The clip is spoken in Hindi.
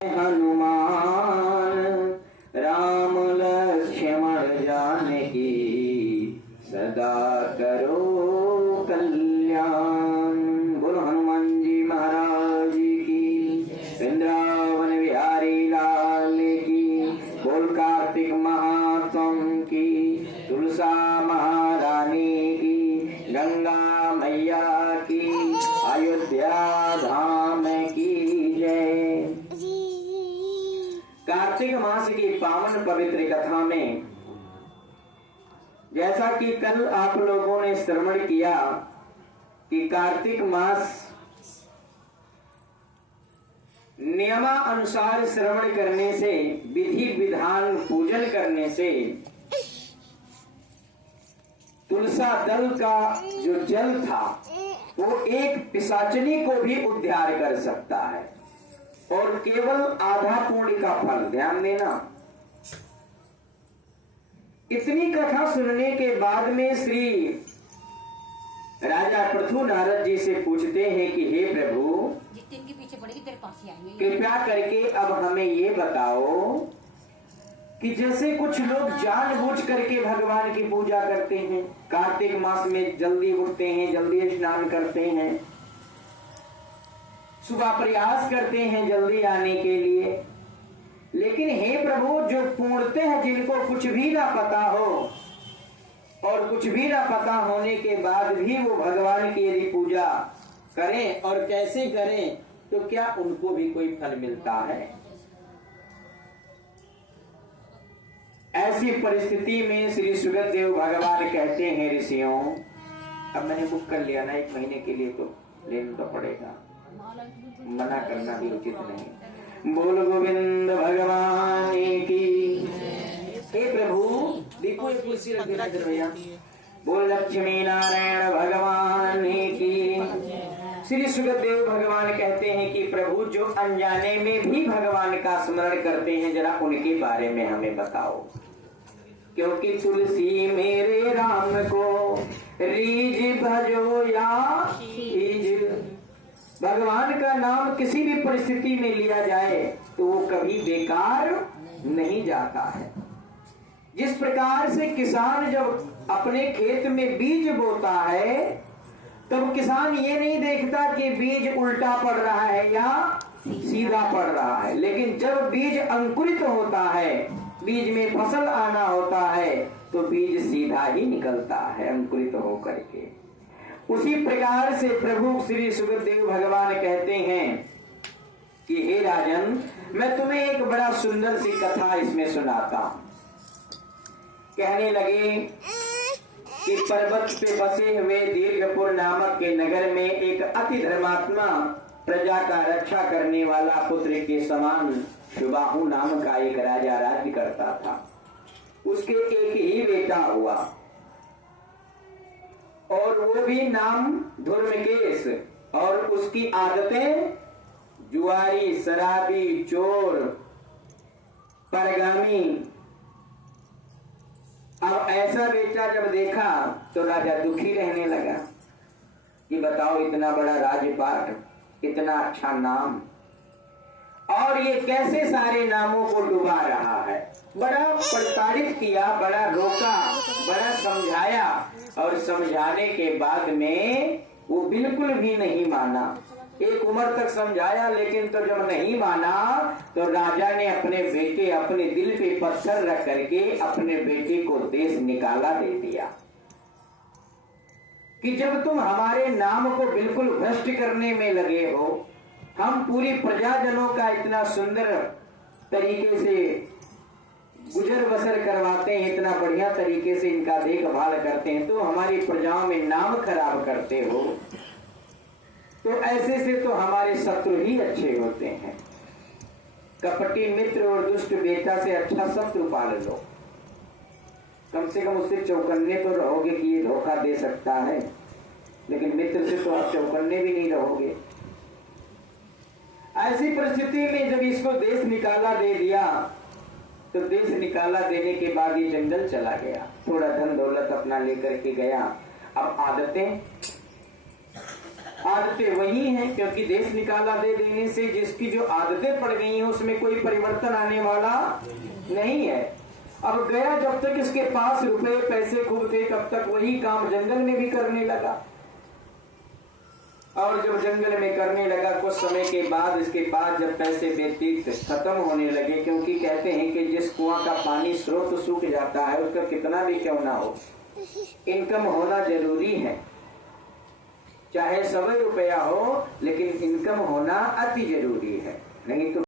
हनुमान राम लक्ष्मण जानकी सदा करो कल्याण। बोलो हनुमान जी महाराज की, वृंदावन बिहारी लाल की, बोल कार्तिक महात्म की, तुलसा महारानी की, गंगा मैया की, अयोध्या धाम की जय। कार्तिक मास की पावन पवित्र कथा में जैसा कि कल आप लोगों ने श्रवण किया कि कार्तिक मास नियमानुसार श्रवण करने से, विधि विधान पूजन करने से तुलसा दल का जो जल था वो एक पिशाचनी को भी उद्धार कर सकता है और केवल आधा पुण्य का फल। ध्यान देना, इतनी कथा सुनने के बाद में श्री राजा पृथु नारद जी से पूछते हैं कि हे प्रभु, जितने के पीछे पड़ेगी तेरे पास ही आएंगे। कृपया करके अब हमें ये बताओ कि जैसे कुछ लोग जानबूझ करके भगवान की पूजा करते हैं, कार्तिक मास में जल्दी उठते हैं, जल्दी स्नान करते हैं, सुबह प्रयास करते हैं जल्दी आने के लिए, लेकिन हे प्रभु जो पूर्णतः जिनको कुछ भी ना पता हो और कुछ भी ना पता होने के बाद भी वो भगवान की यदि पूजा करें और कैसे करें तो क्या उनको भी कोई फल मिलता है? ऐसी परिस्थिति में श्री सुगतदेव भगवान कहते हैं ऋषियों, अब मैंने बुक कर लिया ना 1 महीने के लिए, तो लेना तो पड़ेगा, मना करना भी उचित नहीं। बोल गोविंद भगवान की। हे प्रभु, देखो एक कुर्सी रख देना भैया। बोल लक्ष्मी नारायण भगवान की। श्री सुगतदेव भगवान कहते हैं कि प्रभु जो अनजाने में भी भगवान का स्मरण करते हैं, जरा उनके बारे में हमें बताओ। क्योंकि तुलसी मेरे राम को रीझ भजो या रीझ, भगवान का नाम किसी भी परिस्थिति में लिया जाए तो वो कभी बेकार नहीं जाता है। जिस प्रकार से किसान जब अपने खेत में बीज बोता है तब किसान ये नहीं देखता कि बीज उल्टा पड़ रहा है या सीधा पड़ रहा है, लेकिन जब बीज अंकुरित होता है, बीज में फसल आना होता है, तो बीज सीधा ही निकलता है अंकुरित होकर के। उसी प्रकार से प्रभु श्री सुगतदेव भगवान कहते हैं कि हे राजन, मैं तुम्हें एक बड़ा सुंदर सी कथा इसमें सुनाता हूं। कहने लगे कि पर्वत पे बसे हुए दीर्घपुर नामक के नगर में एक अति धर्मात्मा, प्रजा का रक्षा करने वाला पुत्र के समान सुबाहु नाम का एक राजा राज्य करता था। उसके एक ही बेटा हुआ और वो भी नाम धर्मकेश, और उसकी आदतें जुआरी, शराबी, चोर, परगामी। अब ऐसा बेटा जब देखा तो राजा दुखी रहने लगा कि बताओ, इतना बड़ा राजपाट, इतना अच्छा नाम, और ये कैसे सारे नामों को डुबा रहा है। बड़ा प्रताड़ित किया, बड़ा रोका, बड़ा समझाया, और समझाने के बाद में वो बिल्कुल भी नहीं माना। एक उम्र तक समझाया, लेकिन तो जब नहीं माना तो राजा ने अपने बेटे, अपने दिल पे पत्थर रख करके अपने बेटे को देश निकाला दे दिया कि जब तुम हमारे नाम को बिल्कुल भ्रष्ट करने में लगे हो, हम पूरी प्रजाजनों का इतना सुंदर तरीके से गुजर बसर करवाते हैं, इतना बढ़िया तरीके से इनका देखभाल करते हैं, तो हमारी प्रजाओं में नाम खराब करते हो, तो ऐसे से तो हमारे शत्रु ही अच्छे होते हैं। कपटी मित्र और दुष्ट बेटा से अच्छा शत्रु पाल लो, कम से कम उससे चौकन्ने तो रहोगे कि ये धोखा दे सकता है, लेकिन मित्र से तो आप चौकन्ने भी नहीं रहोगे। ऐसी परिस्थिति में जब इसको देश निकाला दे दिया, तो देश निकाला देने के बाद ये जंगल चला गया, थोड़ा धन दौलत अपना लेकर के गया। अब आदतें वही हैं, क्योंकि देश निकाला दे देने से जिसकी जो आदतें पड़ गई हैं उसमें कोई परिवर्तन आने वाला नहीं है। अब गया जब तक इसके पास रुपए पैसे खूब थे तब तक वही काम जंगल में भी करने लगा, और जब जंगल में करने लगा कुछ समय के बाद इसके पास जब पैसे व्यतीत खत्म होने लगे, क्योंकि कहते हैं कि जिस कुआं का पानी स्रोत सूख जाता है उसका कितना भी क्यों ना हो इनकम होना जरूरी है, चाहे 100 रुपया हो लेकिन इनकम होना अति जरूरी है, नहीं तो